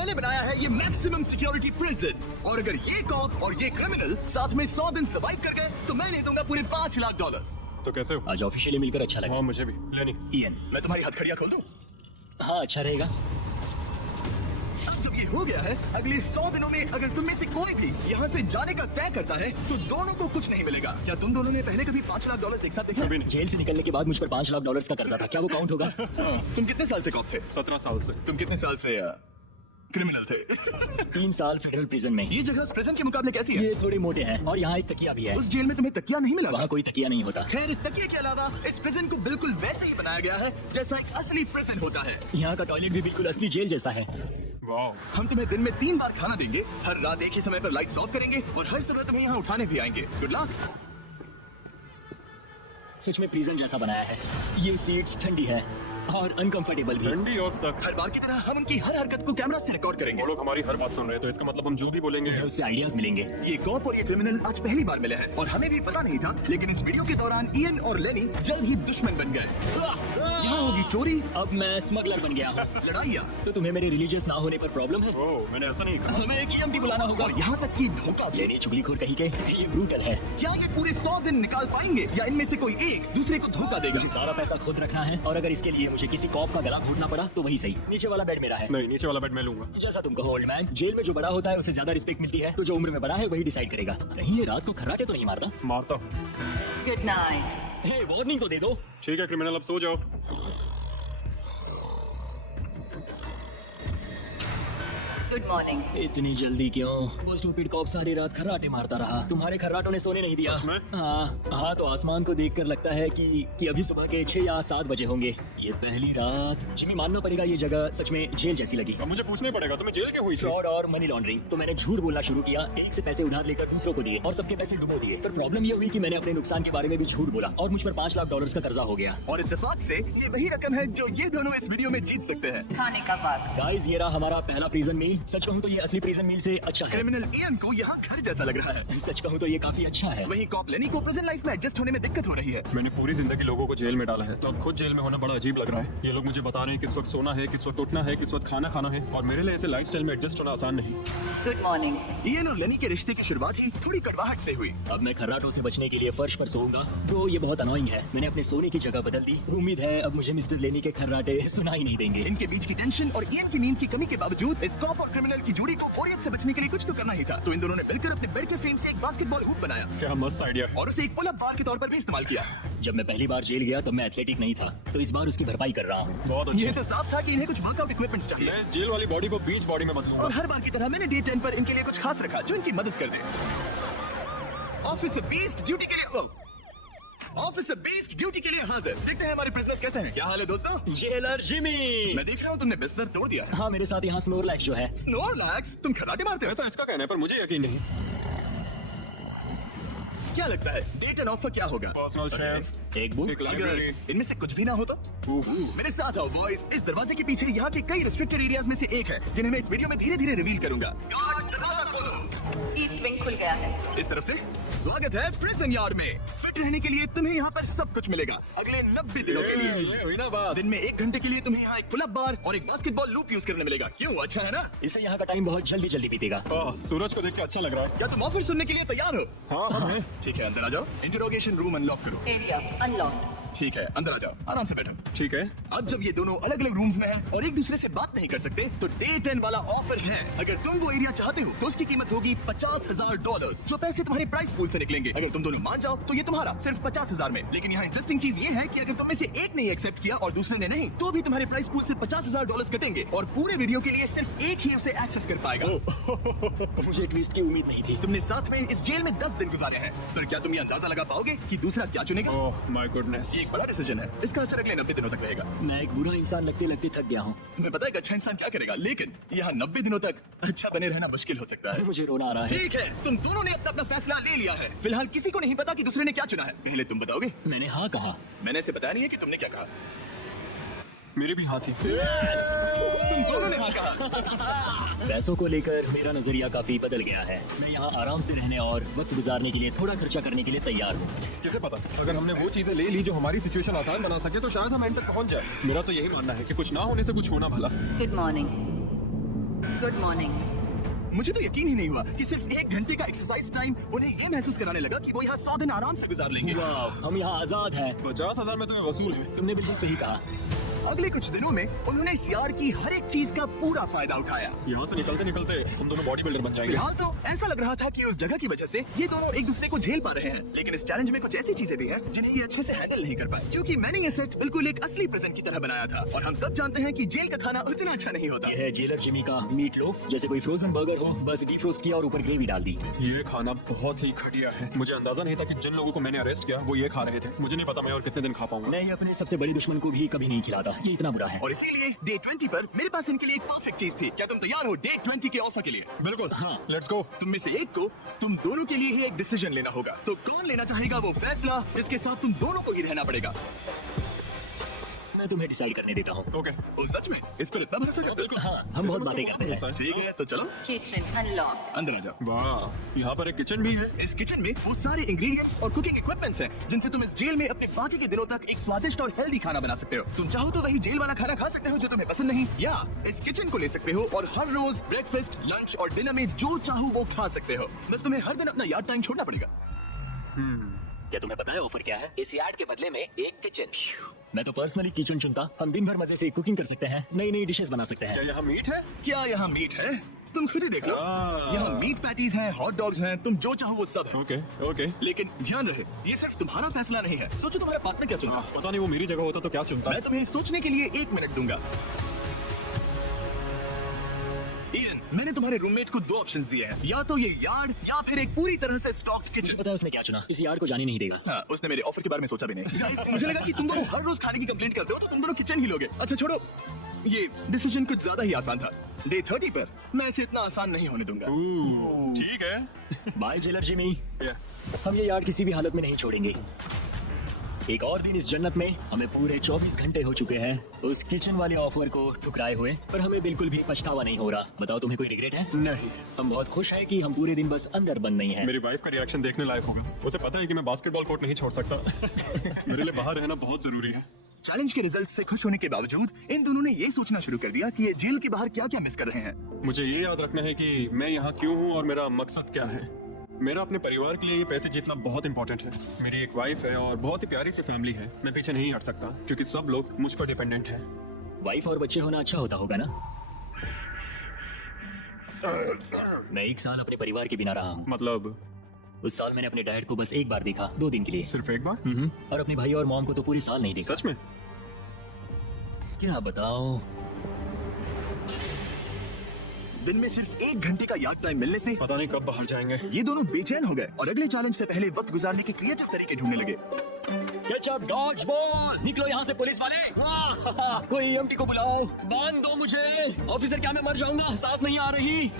मैंने बनाया है ये मैक्सिमम सिक्योरिटी प्रिजन, और अगर ये कॉप और ये क्रिमिनल साथ में 100 दिन सर्वाइव कर गए तो मैं नहीं दूंगा पूरे $5 लाख। तो कैसे हो? आज ऑफिशियली मिलकर अच्छा लगा। हाँ मुझे भी। लेनी इयन, मैं तुम्हारी हथकड़ियां खोल दूं? हाँ अच्छा रहेगा। अब जब ये हो गया है, अगले 100 दिनों में अगर तुम में से कोई भी यहाँ से जाने का तय करता है तो दोनों को कुछ नहीं मिलेगा। क्या तुम दोनों ने पहले कभी $5 लाख एक साथ देखे? कभी नहीं। जेल से निकलने के बाद मुझ पर $5 लाख का कर्जा था, क्या वो काउंट होगा? तुम कितने साल से कॉप थे? 17 साल से। तुम कितने साल से क्रिमिनल थे? 3 साल फेडरल प्रिजन में। ये जगह उस प्रिजन के मुकाबले कैसी है? ये थोड़े मोटे हैं और यहाँ एक तकिया भी है। उस जेल में तुम्हें तकिया नहीं मिला? वहाँ कोई तकिया नहीं होता। खैर, इस तकिए के अलावा इस प्रिजन को बिल्कुल वैसे ही बनाया गया है जैसा एक असली प्रिजन होता है। यहाँ का टॉयलेट भी बिल्कुल असली जेल जैसा है। वाह। हम तुम्हें दिन में 3 बार खाना देंगे, हर रात एक ही समय पर लाइट्स ऑफ करेंगे और हर सुबह तुम्हें यहाँ उठाने भी आएंगे। Good luck. सच में प्रिजन जैसा बनाया है। ये सीट्स ठंडी है और अनकंफर्टेबल भी। ठंडी और सख्त। हर बार की तरह हम उनकी हर हरकत को कैमरा से रिकॉर्ड करेंगे। वो लोग हमारी हर बात सुन रहे हैं तो इसका मतलब हम जो भी बोलेंगे उससे आइडियाज मिलेंगे। ये कॉप और ये क्रिमिनल आज पहली बार मिले हैं और हमें भी पता नहीं था, लेकिन इस वीडियो के दौरान इयन और लेनी जल्द ही दुश्मन बन गए। यहाँ होगी चोरी, अब मैं स्मगलर बन गया हूँ। लड़ाइयाँ, तो तुम्हें मेरे रिलीजियस ना होने पर प्रॉब्लम है? ओह मैंने ऐसा नहीं कहा। हमें एक EMT बुलाना होगा। और यहाँ तक कि धोखा भी। ये चुगलीखोर कहीं के, ये ब्रूटल है। क्या ये पूरे 100 दिन निकाल पाएंगे या इनमें से कोई एक दूसरे को धोखा देगा? मुझे सारा पैसा खुद रखना है और अगर इसके लिए मुझे किसी कॉप का गला घोटना पड़ा तो वही सही। नीचे वाला बेड मेरा है। नहीं, नीचे वाला बेड मैं लूंगा। जैसा तुम कहो ओल्ड मैन। जेल में जो बड़ा होता है उसे ज्यादा रिस्पेक्ट मिलती है, तो जो उम्र में बड़ा है वही डिसाइड करेगा। कहीं ये रात को खर्राटे तो नहीं मारता? मारता। Good night. हे, वार्निंग तो दे दो। ठीक है क्रिमिनल, अब सो जाओ। Good morning. इतनी जल्दी क्यों? वो स्टूपिड कॉप सारी रात खर्राटे मारता रहा। तुम्हारे खर्राटों ने सोने नहीं दिया। सच में? हाँ, तो आसमान को देखकर लगता है कि अभी सुबह के 6 या 7 बजे होंगे। ये पहली रात। जिमी, मानना पड़ेगा ये जगह सच में जेल जैसी लगी। अब मुझे पूछना ही पड़ेगा तुम्हें जेल क्यों हुई थी? फ्रॉड और मनी लॉन्ड्रिंग। तो मैंने झूठ बोलना शुरू किया, एक से पैसे उधार लेकर दूसरों को दिए और सबके पैसे डुबो दिए। पर प्रॉब्लम ये हुई कि मैंने अपने नुकसान के बारे में भी झूठ बोला और मुझ पर $5 लाख का कर्जा हो गया। और इत्तेफाक से ये वही रकम है जो ये दोनों इस वीडियो में जीत सकते हैं। खाने का वक्त। गाइस, ये रहा हमारा पहला प्रिजन मील। सच कहूँ तो ये असली प्रिजन मील से अच्छा है। क्रिमिनल इयन को यहाँ घर जैसा लग रहा है। सच कहूँ तो ये काफी अच्छा है। वहीं कॉप लेनी को प्रिजन लाइफ में एडजस्ट होने में दिक्कत हो रही है। मैंने पूरी जिंदगी लोगों को जेल में डाला है, तो अब खुद जेल में होना बड़ा अजीब लग रहा है। ये लोग मुझे बता रहे हैं किस वक्त सोना है, किस वक्त उठना है, किस वक्त खाना खाना है, और मेरे लिए ऐसे लाइफस्टाइल में एडजस्ट होना आसान नहीं। Good morning. इयन और लेनी के रिश्ते की शुरुआत ही थोड़ी कड़वाहट से हुई। अब मैं खर्राटों से बचने के लिए फर्श पर सोऊंगा। ब्रो, ये बहुत अनोइंग है। मैंने अपने सोने की जगह बदल दी। उम्मीद है अब मुझे मिस्टर लेनी के खर्राटे सुनाई नहीं देंगे। इनके बीच की टेंशन और इयन की नींद की कमी के बावजूद इस कॉप और क्रिमिनल की जोड़ी को बोरियत से बचने के लिए कुछ तो करना ही था। तो इन दोनों ने मिलकर अपने बेड के फ्रेम से एक बास्केटबॉल हूप बनाया क्या मस्त आइडिया। और उसे एक पुल-अप बार के तौर पर भी इस्तेमाल किया। जब मैं पहली बार जेल गया तब मैं एथलेटिक नहीं था, तो इस बार उसकी भरपाई कर रहा हूँ। बहुत अच्छा। ये तो साफ था कि इन्हें कुछ वर्कआउट इक्विपमेंट्स चाहिए। मैं इस जेल वाली बॉडी को बीच बॉडी में बदलूंगा। और हर बार की तरह मैंने डे 10 पर इनके लिए कुछ खास रखा जो इनकी मदद कर दे। ऑफिसर बीस्ट ड्यूटी के लिए ऑफिसर बीस्ट ड्यूटी के लिए हाजिर। देखते हैं हमारे प्रिजनर्स कैसे हैं। क्या हाल है दोस्तों? Jailer Jimmy. मैं देख रहा हूँ तुमने बिस्तर तोड़ दिया है। हाँ, मेरे साथ यहाँ स्नोरलैक्स जो है। स्नोरलैक्स? तुम खराटे मारते हो? ऐसा इसका कहना है, पर मुझे यकीन नहीं। क्या लगता है डे 10 ऑफर क्या होगा? पर्सनल शेफ, एक बुक। एक अगर लाइब्रेरी। इनमें से कुछ भी ना हो तो? मेरे साथ आओ बॉयज। इस दरवाजे के पीछे यहाँ के कई रिस्ट्रिक्टेड एरियाज में से एक है जिन्हें मैं इस वीडियो में धीरे धीरे रिवील करूंगा। ईस्ट विंग खुल गया है। इस तरफ से स्वागत है प्रिजन यार्ड में। फिट रहने के लिए तुम्हें यहाँ पर सब कुछ मिलेगा अगले 90 दिनों के लिए। ये हुई ना बात। दिन में 1 घंटे के लिए तुम्हें यहाँ एक पुल-अप बार और एक बास्केटबॉल लूप यूज करने मिलेगा। क्यों, अच्छा है ना? इससे यहाँ का टाइम बहुत जल्दी जल्दी बीतेगा। सूरज को देख के अच्छा लग रहा है। क्या तुम ऑफर सुनने के लिए तैयार हो? हाँ हम हैं। ठीक है, अंदर आ जाओ। इंटरोगेशन रूम अनलॉक करो। Area unlocked. ठीक है, अंदर आ जाओ, आराम से बैठो। ठीक है। अब जब ये दोनों अलग अलग रूम्स में हैं और एक दूसरे से बात नहीं कर सकते तो डे 10 वाला ऑफर है। अगर तुम वो एरिया चाहते हो तो उसकी कीमत होगी $50,000, जो पैसे तुम्हारे प्राइस पूल से निकलेंगे। अगर तुम दोनों मान जाओ तो ये तुम्हारा सिर्फ 50,000 में। लेकिन यहाँ इंटरेस्टिंग चीज ये है कि अगर तुम में से एक ने एक्सेप्ट किया और दूसरे ने नहीं, तो भी तुम्हारे प्राइस पूल से $50,000 कटेंगे और पूरे वीडियो के लिए सिर्फ एक ही उसे एक्सेस कर पाएगा। मुझे ट्विस्ट की उम्मीद नहीं थी। तुमने साथ में इस जेल में 10 दिन गुजारे हैं, पर क्या तुम ये अंदाजा लगा पाओगे कि दूसरा क्या चुनेगा? Oh my goodness. ये एक बड़ा डिसीजन है। इसका असर अगले 90 दिनों तक रहेगा। मैं एक बुरा इंसान लगते लगते थक गया हूँ। तुम्हें पता है कि अच्छा इंसान क्या करेगा, लेकिन यहाँ 90 दिनों तक अच्छा बने रहना मुश्किल हो सकता है। मुझे रोना आ रहा है। ठीक है, तुम दोनों ने अपना अपना फैसला ले लिया है। फिलहाल किसी को नहीं पता कि दूसरे ने क्या चुना है। पहले तुम बताओगे? मैंने हाँ कहा। मैंने इसे बताया नहीं है कि तुमने क्या कहा। मेरी भी हाँ थी। तुम दोनों ने हाँ कहा। पैसों को लेकर मेरा नजरिया काफी बदल गया है। मैं यहाँ आराम से रहने और वक्त गुजारने के लिए थोड़ा खर्चा करने के लिए तैयार हूँ। किसे पता, अगर हमने वो चीजें ले ली जो हमारी सिचुएशन आसान बना सके तो शायद हम एंड तक पहुंच जाए। मेरा तो यही मानना है कि कुछ ना होने से कुछ होना भला। Good morning. Good morning. मुझे तो यकीन ही नहीं हुआ कि सिर्फ 1 घंटे का एक्सरसाइज टाइम उन्हें ये महसूस कराने लगा कि वो यहाँ 100 दिन आराम से गुजार लेंगे। वाह, हम यहाँ आजाद हैं। 50,000 में तुम्हें वसूल है। तुमने बिल्कुल सही कहा। अगले कुछ दिनों में उन्होंने इस यार्ड की हर एक चीज का पूरा फायदा उठाया। यहाँ से निकलते निकलते हम दोनों बॉडी बिल्डर बन जाएंगे। फिलहाल तो ऐसा लग रहा था कि उस जगह की वजह से ये दोनों एक दूसरे को झेल पा रहे हैं, लेकिन इस चैलेंज में कुछ ऐसी चीजें भी हैं जिन्हें ये अच्छे से हैंडल नहीं कर पाए, क्योंकि मैंने ये सेट बिल्कुल एक असली प्रिजन की तरह बनाया था और हम सब जानते हैं कि जेल का खाना उतना अच्छा नहीं होता। यह है जेलर जिमी का मीट लोफ, जैसे कोई फ्रोजन बर्गर हो, बस डीफ्रोस्ट किया और ऊपर ग्रेवी डाल दी। ये खाना बहुत ही घटिया है। मुझे अंदाजा नहीं था कि जिन लोगों को मैंने अरेस्ट किया वो ये खा रहे थे। मुझे नहीं पता मैं और कितने दिन खा पाऊंगा। मैं अपने सबसे बड़ी दुश्मन को भी कभी नहीं खिलाता, ये इतना बुरा है। और इसीलिए डे 20 पर मेरे पास इनके लिए एक परफेक्ट चीज थी। क्या तुम तैयार हो डे 20 के ऑफर के लिए? बिल्कुल, हाँ। Let's go. तुम में से एक को तुम दोनों के लिए ही एक डिसीजन लेना होगा। तो कौन लेना चाहेगा वो फैसला जिसके साथ तुम दोनों को ही रहना पड़ेगा? मैं तुम्हें डिसाइड करने देता हूँ। ओके। ओ सच में इस पर इतना भरोसा करते हो? बिल्कुल। हाँ, हम बहुत बातें करते हैं। ठीक है तो चलो Kitchen unlocked. अंदर आ जाओ। वाह, यहाँ पर एक किचन भी है। इस किचन में वो सारे इंग्रेडिएंट्स और कुकिंग इक्विपमेंट्स हैं जिनसे तुम इस जेल में अपने बाकी के दिनों तक एक स्वादिष्ट और हेल्दी खाना बना सकते हो। तुम चाहो तो वही जेल वाला खाना खा सकते हो जो तुम्हें पसंद नहीं, या इस किचन को ले सकते हो और हर रोज ब्रेकफास्ट, लंच और डिनर में जो चाहो वो खा सकते हो। बस तुम्हें हर दिन अपना यार्ड टाइम छोड़ना पड़ेगा। क्या तुम्हें पता है ऑफर क्या है? इस यार्ड के बदले में एक किचन। मैं तो पर्सनली किचन चुनता। हम दिन भर मजे से कुकिंग कर सकते हैं, नई नई डिशेस बना सकते क्या हैं। यहाँ मीट है? क्या यहाँ मीट है? तुम खुद ही देख लो। यहाँ मीट पैटीज हैं, हॉट डॉग्स हैं, तुम जो चाहो वो सब है। Okay okay. लेकिन ध्यान रहे, ये सिर्फ तुम्हारा फैसला नहीं है। सोचो तुम्हारा पार्टनर क्या चुनता। पता नहीं वो मेरी जगह होता तो क्या चुनता। मैं तुम्हें सोचने के लिए 1 मिनट दूंगा। इयन, मैंने तुम्हारे रूममेट को 2 ऑप्शंस दिए हैं, या तो ये यार्ड या फिर एक पूरी तरह से स्टॉक्ड मुझे किचन। पता है उसने क्या चुना। इस यार्ड को जाने नहीं देगा। हाँ, उसने मेरे ऑफर के बारे में सोचा भी नहीं। Guys, मुझे लगा कि तुम दोनों हर रोज खाने की कंप्लेंट करते हो तो तुम दोनों किचन ही लोगे। अच्छा छोड़ो, ये डिसीजन कुछ ज्यादा ही आसान था। डे 30 पर मैं इसे इतना आसान नहीं होने दूंगा। ठीक है। Bye jailer Jimmy. Yeah. हम ये यार्ड किसी भी हालत में नहीं छोड़ेंगे। एक और दिन इस जन्नत में हमें पूरे 24 घंटे हो चुके हैं उस किचन वाले ऑफर को ठुकराए हुए, पर हमें बिल्कुल भी पछतावा नहीं हो रहा। बताओ तुम्हें कोई रिग्रेट है? नहीं। हम बहुत खुश हैं कि हम पूरे दिन बस अंदर बंद नहीं हैं। मेरी वाइफ का रिएक्शन देखने लायक होगा। उसे पता है कि मैं बास्केटबॉल कोर्ट नहीं छोड़ सकता। मेरे लिए बाहर रहना बहुत जरूरी है। चैलेंज के रिजल्ट से खुश होने के बावजूद इन दोनों ने ये सोचना शुरू कर दिया कि ये जेल के बाहर क्या क्या मिस कर रहे हैं। मुझे ये याद रखना है कि मैं यहाँ क्यों हूँ और मेरा मकसद क्या है। मेरा अपने परिवार के लिए ये पैसे जीतना बहुत इंपॉर्टेंट है। मेरी एक वाइफ है और बहुत ही प्यारी सी फैमिली है। मैं पीछे नहीं हट सकता क्योंकि सब लोग मुझ पर डिपेंडेंट हैं। वाइफ और बच्चे होना अच्छा होगा ना? मैं 1 साल अपने परिवार के बिना रहा हूँ। मतलब उस साल मैंने अपने डैड को बस 1 बार देखा, 2 दिन के लिए। सिर्फ एक बार? और अपने भाई और मॉम को तो पूरे साल नहीं देखा। सच में? क्या बताऊं? दिन में सिर्फ 1 घंटे का यार्ड टाइम मिलने से पता नहीं कब बाहर जाएंगे। ये दोनों बेचैन हो गए और अगले चैलेंज से पहले वक्त गुजारने के क्रिएटिव तरीके ढूंढने लगे। केचप डॉज बॉल, निकलो यहाँ से पुलिस वाले। वाह, कोई ईएमटी को बुलाओ, बांध दो मुझे। ऑफिसर क्या मैं मर जाऊंगा? सांस नहीं आ रही।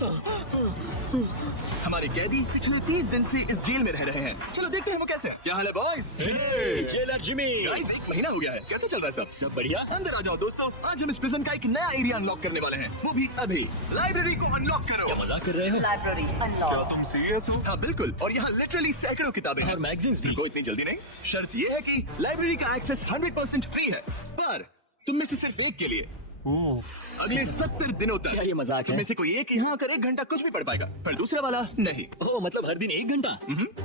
हमारे कैदी पिछले 30 दिन से इस जेल में रह रहे हैं। चलो देखते हैं वो कैसे। क्या हाल है बॉयज? Jailer Jimmy. गाइस 1 महीना हो गया है, कैसे चल रहा है सब? सब बढ़िया। अंदर आ जाओ दोस्तों, आज हम इस प्रिजन का एक नया एरिया अनलॉक करने वाले हैं, वो भी अभी। लाइब्रेरी को अनलॉक क्या करो। मजाक कर रहे हो? Library क्या unlocked. तुम सीरियस हो? हाँ बिल्कुल, और यहाँ लिटरली सैकड़ों किताबें हैं और मैगजीन्स भी। को इतनी जल्दी नहीं। शर्त ये है कि लाइब्रेरी का एक्सेस 100% फ्री है, पर तुम में से सिर्फ एक के लिए अगले 70 दिनों तक। क्या ये मजाक है? तुम में से कोई एक यहाँ आकर 1 घंटा कुछ भी पढ़ पाएगा, पर दूसरा वाला नहीं। ओह, मतलब हर दिन 1 घंटा?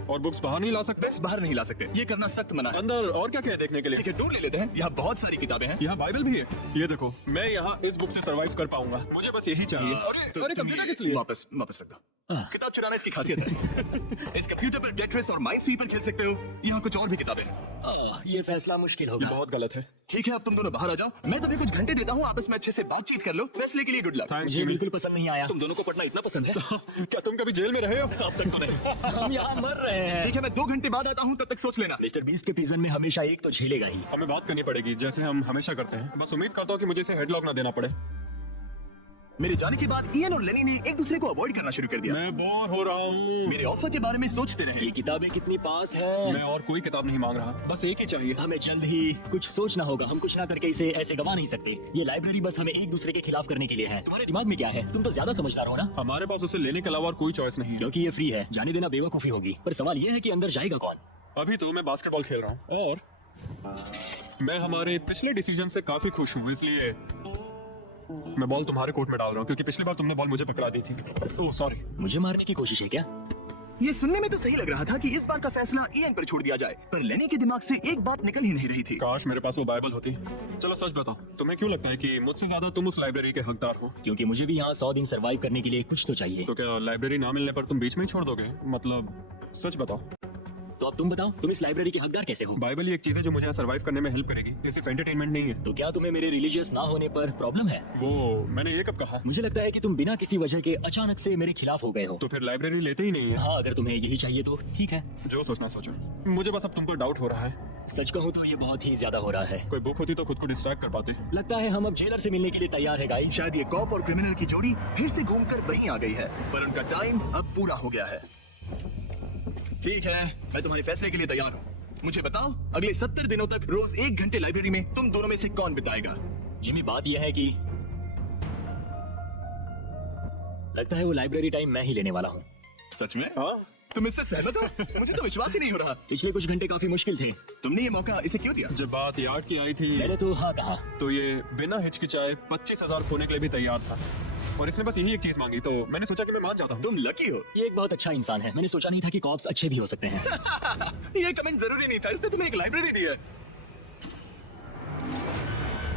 और बुक्स बाहर नहीं ला सकते? बस बाहर नहीं ला सकते, ये करना सख्त मना है। अंदर और क्या क्या है देखने के लिए? ठीक है, ढूंढ ले लेते हैं, यहाँ बहुत सारी किताबें हैं। यहाँ बाइबल भी है। ये देखो, मैं यहाँ इस बुक से सरवाइव कर पाऊंगा। मुझे बस यही चाहिए। तो अरे तुम कंप्यूटर ये किस लिए? वापस रख दो। हाँ। किताब चुराना इसकी खासियत है। इस कंप्यूटर पर टेट्रिस और माइंड स्वीपर खेल सकते हो। यहाँ कुछ और भी किताबें हैं। ये फैसला मुश्किल ये होगा। बहुत गलत है। ठीक है, अब तुम दोनों बाहर आ जाओ, मैं तुम्हें कुछ घंटे देता हूँ, आपस में अच्छे से बातचीत कर लो। फैसले के लिए गुड लक। थैंक्स मुझे जिमी। बिल्कुल पसंद नहीं आया। तुम दोनों को पढ़ना इतना पसंद है? क्या तुम कभी जेल में रहे हो? अब तक तो नहीं। हम यहाँ मर रहे हैं। ठीक है, मैं 2 घंटे बाद आता हूँ, तब तक सोच लेना। मिस्टर बीस्ट के प्रिजन में हमेशा एक तो झेलेगा ही। हमें बात करनी पड़ेगी जैसे हम हमेशा करते हैं। बस उम्मीद करता हूँ कि मुझे इसे हेडलॉक ना देना पड़े। मेरे जाने के बाद इयन और लेनी ने एक दूसरे को अवॉइड करना शुरू कर दिया। मैं बोर हो रहा हूँ। मेरे ऑफर के बारे में सोचते रहे। ये किताबें कितनी पास हैं। मैं और कोई किताब नहीं मांग रहा, बस एक ही चाहिए। हमें जल्द ही कुछ सोचना होगा। हम कुछ ना करके इसे ऐसे गवा नहीं सकते। ये लाइब्रेरी बस हमें एक दूसरे के खिलाफ करने के लिए है। तुम्हारे दिमाग में क्या है? तुम तो ज्यादा समझदार हो ना। हमारे पास उसे लेने के अलावा और कोई चॉइस नहीं है। क्योंकि ये फ्री है, जाने देना बेवकूफी होगी। पर सवाल ये है कि अंदर जाएगा कौन? अभी तो मैं बास्केटबॉल खेल रहा हूँ और मैं हमारे पिछले डिसीजन से काफी खुश हूँ, इसलिए मैं बॉल तुम्हारे कोर्ट में डाल रहा हूँ क्योंकि पिछली बार तुमने बॉल मुझे पकड़ा दी थी। Oh sorry. मुझे मारने की कोशिश है क्या? ये सुनने में तो सही लग रहा था कि इस बार का फैसला ईएन पर छोड़ दिया जाए, पर लेनी के दिमाग से एक बात निकल ही नहीं रही थी। काश मेरे पास वो बाइबल होती। चलो सच बताओ, तुम्हें क्यों लगता है कि मुझसे ज्यादा तुम उस लाइब्रेरी के हकदार हो? क्योंकि मुझे भी यहाँ 100 दिन सरवाइव करने के लिए कुछ तो चाहिए। तो क्या लाइब्रेरी ना मिलने पर तुम बीच में ही छोड़ दोगे? मतलब सच बताओ। तो अब तुम बताओ, तुम इस लाइब्रेरी के हकदार कैसे हो? बाइबल ही एक चीज है जो मुझे यहाँ सर्वाइव करने में हेल्प करेगी, ये सिर्फ एंटरटेनमेंट नहीं है। तो क्या तुम्हें मेरे रिलीजियस ना होने पर प्रॉब्लम है? वो मैंने ये कब कहा? मुझे लगता है कि तुम बिना किसी वजह के अचानक से मेरे खिलाफ हो गए हो। तो फिर लाइब्रेरी लेते ही नहीं है। हाँ, अगर तुम्हें यही चाहिए तो ठीक है। जो सोचना सोचो, मुझे बस अब तुम पर डाउट हो रहा है। सच कहूँ तो ये बहुत ही ज्यादा हो रहा है। कोई बुक होती तो खुद को डिस्ट्रैक्ट कर पाते। लगता है हम अब जेलर से मिलने के लिए तैयार है गाइस। शायद ये कॉप और क्रिमिनल की जोड़ी फिर से घूमकर वहीं आ गई है, पर उनका टाइम अब पूरा हो गया है। ठीक है, मैं तुम्हारे फैसले के लिए तैयार हूँ। मुझे बताओ, अगले 70 दिनों तक रोज 1 घंटे लाइब्रेरी में तुम दोनों में से कौन बिताएगा? जिमी, बात यह है कि लगता है वो लाइब्रेरी टाइम मैं ही लेने वाला हूँ। सच में? हाँ, तुम इससे सहमत हो? मुझे तो विश्वास ही नहीं हो रहा। पिछले कुछ घंटे काफी मुश्किल थे। तुमने ये मौका इसे क्यों दिया? जब बात यार्ड की आई थी मैंने तो हाँ कहा। तो ये बिना हिचकिचाए 25,000 खोने के लिए भी तैयार था, और इसने बस यही एक चीज मांगी, तो मैंने सोचा कि मैं मान जाता हूँ। तुम लकी हो। ये एक बहुत अच्छा इंसान है। मैंने सोचा नहीं था कि कॉप्स अच्छे भी हो सकते हैं। ये कमेंट जरूरी नहीं था, इसने तुम्हें एक लाइब्रेरी दी है।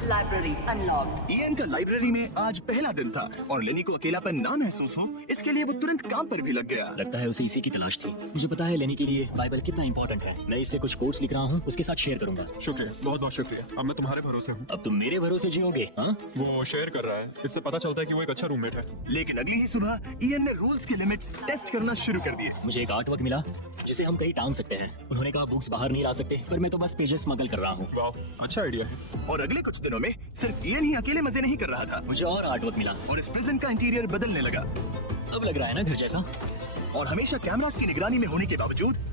Library unlocked. ईएन का लाइब्रेरी में आज पहला दिन था और लेनी को अकेलापन ना महसूस हो, इसके लिए वो तुरंत काम पर भी लग गया। लगता है उसे इसी की तलाश थी। मुझे पता है लेनी के लिए बाइबल कितना इंपॉर्टेंट है। मैं इससे कुछ कोट्स लिख रहा हूँ, उसके साथ शेयर करूंगा। शुक्रिया, बहुत बहुत शुक्रिया। अब मैं तुम्हारे भरोसे हूँ। अब तुम मेरे भरोसे जियोगे? हाँ, वो शेयर कर रहा है, इससे पता चलता है कि वो एक अच्छा रूममेट है। लेकिन अगली ही सुबह ईएन ने रूल्स के लिमिट्स टेस्ट करना शुरू कर दिए। मुझे एक आर्ट वर्क मिला जिसे हम कहीं टांग सकते हैं। उन्होंने कहा बुक्स बाहर नहीं ला सकते, पर मैं तो बस पेजेस स्मगल कर रहा हूँ। वाह, अच्छा आइडिया है। और अगले कुछ दिनों में सिर्फ ईएन ही अकेले मजे नहीं कर रहा था, मुझे और आर्ट वर्क मिला। और इस प्रिजन का इंटीरियर बदलने लगा। अब लग रहा है ना घर जैसा। और हमेशा कैमरास की निगरानी में होने के बावजूद